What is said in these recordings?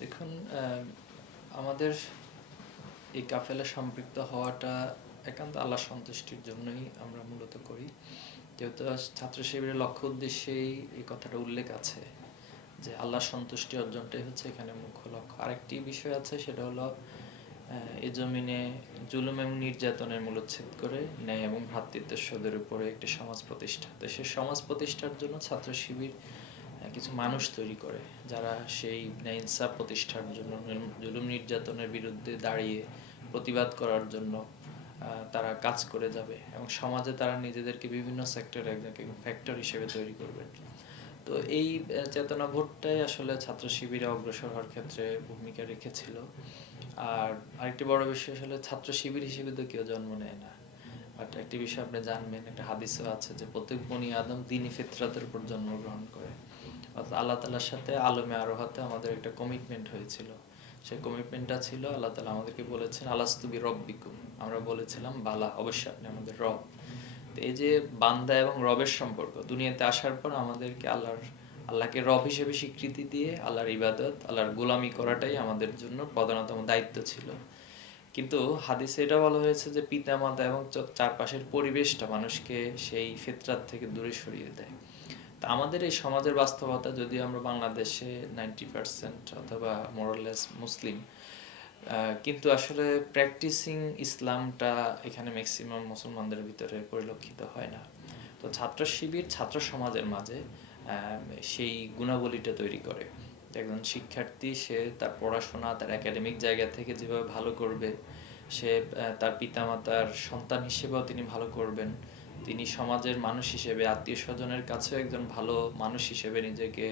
দেখুন, আমাদের এই কাফেলা সম্পৃক্ত হওয়াটা একান্ত আল্লাহ সন্তুষ্টির জন্যই আমরা মূলত করি। যেহেতু ছাত্র শিবিরের লক্ষ্য উদ্দেশ্যেই এই কথাটা উল্লেখ আছে যে আল্লাহ সন্তুষ্টি অর্জনটাই হচ্ছে এখানে মুখ্য লক্ষ্য। আরেকটি বিষয় আছে, সেটা হলো এই জমিনে জুলুম এবং নির্যাতনের মূলোচ্ছেদ করে ন্যায় এবং ভ্রাতৃত্বের উপরে একটি সমাজ প্রতিষ্ঠা। তো সেই সমাজ প্রতিষ্ঠার জন্য ছাত্র শিবির কিছু মানুষ তৈরি করে, যারা সেই ন্যায় ইনসাফ প্রতিষ্ঠার জন্য, জুলুম নির্যাতনের বিরুদ্ধে দাঁড়িয়ে প্রতিবাদ করার জন্য তারা কাজ করে যাবে এবং সমাজে তারা নিজেদেরকে বিভিন্ন সেক্টরে একজনকে ফ্যাক্টর হিসেবে তৈরি করবে। তো এই চেতনা ভোটটাই আসলে ছাত্র শিবিরে অগ্রসর হওয়ার ক্ষেত্রে ভূমিকা রেখেছিল। আর আরেকটি বড় বিষয় আসলে ছাত্র শিবির হিসেবে তো কেউ জন্ম নেয় না, বাট একটি বিষয় আপনি জানবেন, একটা হাদিসও আছে যে প্রত্যেক বনি আদম দ্বীনি ফিতরাতের উপর জন্মগ্রহণ করে। অর্থাৎ আল্লাহ তাআলার সাথে আলমে আরোহাতে আমাদের একটা কমিটমেন্ট হয়েছিল। সেই কমিটমেন্টটা ছিল, আল্লাহ তাআলা আমাদেরকে বলেছেন আলাস্তু বিরব্বিকুম, আমরা বলেছিলাম বালা, অবশ্যই আপনি আমাদের রব। তো এই যে বান্দা এবং রবের সম্পর্ক, দুনিয়াতে আসার পর আমাদেরকে আল্লাহকে রব হিসেবে স্বীকৃতি দিয়ে আল্লাহর ইবাদত, আল্লাহর গোলামি করাটাই আমাদের জন্য প্রধানতম দায়িত্ব ছিল। কিন্তু হাদিসে এটা বলা হয়েছে যে পিতামাতা এবং চারপাশের পরিবেশটা মানুষকে সেই ফিতরাত থেকে দূরে সরিয়ে দেয়। তা আমাদের এই সমাজের বাস্তবতা, যদিও আমরা বাংলাদেশে 90% অথবা মোরলেস মুসলিম, কিন্তু আসলে প্র্যাকটিসিং ইসলামটা এখানে ম্যাক্সিমাম মুসলমানদের ভিতরে পরিলক্ষিত হয় না। তো ছাত্র শিবির ছাত্র সমাজের মাঝে সেই গুণাবলীটা তৈরি করে। একজন শিক্ষার্থী, সে তার পড়াশোনা, তার একাডেমিক জায়গা থেকে যেভাবে ভালো করবে, সে তার পিতামাতার সন্তান হিসেবেও তিনি ভালো করবেন, তিনি সমাজের মানুষ হিসেবে, আত্মীয় স্বজনের কাছেও একজন ভালো মানুষ হিসেবে নিজেকে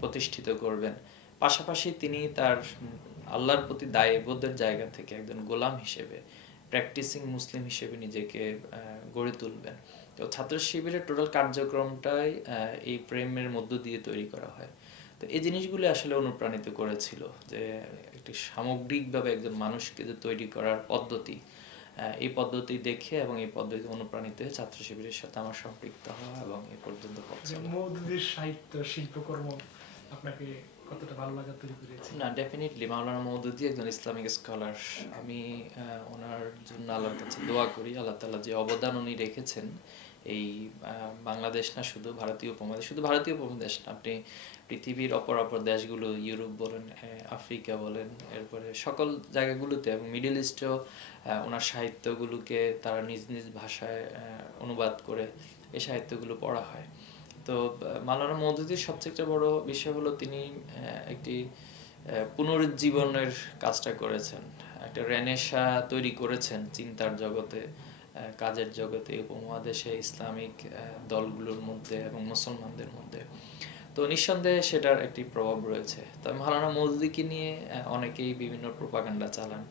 প্রতিষ্ঠিত করবেন। পাশাপাশি তিনি তার আল্লাহর প্রতি দায়বোধের জায়গা থেকে একজন গোলাম হিসেবে, প্র্যাকটিসিং মুসলিম হিসেবে নিজেকে গড়ে তুলবেন। তো ছাত্র শিবিরের টোটাল কার্যক্রমটাই এই প্রেমের মধ্য দিয়ে তৈরি করা হয়। তো এই জিনিসগুলো আসলে অনুপ্রাণিত করেছিল যে একটি সামগ্রিকভাবে একজন মানুষকে যে তৈরি করার পদ্ধতি, এই পদ্ধতি দেখে এবং এই পদ্ধতি অনুপ্রাণিত হয়ে ছাত্র শিবিরের সাথে আমার সম্পৃক্ত হওয়া এবং এ পর্যন্ত পৌঁছানো। মওদুদের সাহিত্য শিল্পকর্ম আপনাকে কতটা ভালো লাগা তৈরি করেছে? না, ডেফিনেটলি মাওলানা মওদুদি একজন ইসলামিক স্কলার। আমি ওনার জন্য আল্লাহর কাছে দোয়া করি, আল্লাহ তাআলা যে অবদান উনি রেখেছেন এই বাংলাদেশ না, শুধু ভারতীয় উপমহাদেশ, শুধু ভারতীয় উপমহাদেশ না, আপনি পৃথিবীর অপর অপর দেশগুলো, ইউরোপ বলেন, আফ্রিকা বলেন, এরপরে সকল জায়গাগুলোতে এবং মিডল ইস্টেও ওনার সাহিত্যগুলোকে তারা নিজ নিজ ভাষায় অনুবাদ করে এই সাহিত্যগুলো পড়া হয়। তো মাওলানা মওদুদির সবচেয়ে একটা বড় বিষয় হলো তিনি একটি পুনরুজ্জীবনের কাজটা করেছেন, একটা রেনেসাঁ তৈরি করেছেন চিন্তার জগতে, কাজের জগতে, উপমহাদেশে ইসলামিক দলগুলোর মধ্যে এবং মুসলমানদের মধ্যে। তো নিঃসন্দেহে সেটার একটি প্রভাব রয়েছে। তবে মাওলানা মওদুদিকে নিয়ে অনেকেই বিভিন্ন প্রোপাগান্ডা চালান।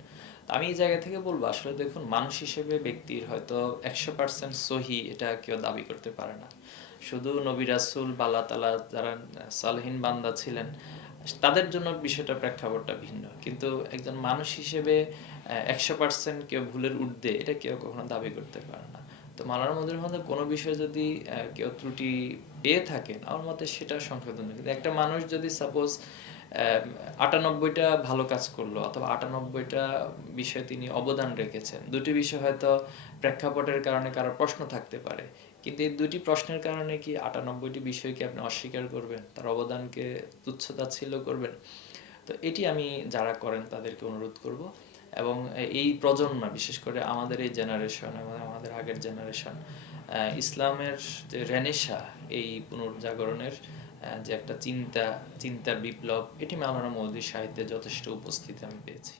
আমি এই জায়গা থেকে বলবো, আসলে দেখুন, মানুষ হিসেবে ব্যক্তির হয়তো 100% সহি এটা কেউ দাবি করতে পারে না। শুধু নবী রাসূল বা আল্লাহ তাআলা যারা সালেহীন বান্দা ছিলেন, তাদের জন্য বিষয়টা, প্রেক্ষাপটটা ভিন্ন। কিন্তু একজন মানুষ হিসেবে 100% কেউ ভুলের ঊর্ধ্বে, এটা কেউ কখনো দাবি করতে পারে না। তো মাওলানা মওদুদির মধ্যে কোনো বিষয়ে যদি কেউ ত্রুটি পেয়ে থাকেন, আমার মতে সেটা সংশোধন। কিন্তু একটা মানুষ যদি সাপোজ 98টা ভালো কাজ করলো অথবা 98টা বিষয়ে তিনি অবদান রেখেছেন, দুটি বিষয় হয়তো প্রেক্ষাপটের কারণে কারো প্রশ্ন থাকতে পারে, কিন্তু এই দুটি প্রশ্নের কারণে কি 98টি বিষয়কে আপনি অস্বীকার করবেন, তার অবদানকে তুচ্ছ-তাচ্ছিল্য করবেন? তো এটি আমি যারা করেন তাদেরকে অনুরোধ করব। এবং এই প্রজন্ম, বিশেষ করে আমাদের এই জেনারেশন এবং আমাদের আগের জেনারেশন, ইসলামের যে রেনেসাঁ, এই পুনর্জাগরণের যে একটা চিন্তার বিপ্লব, এটি মাওলানা মওদুদির সাহিত্যে যথেষ্ট উপস্থিতি আমি পেয়েছি।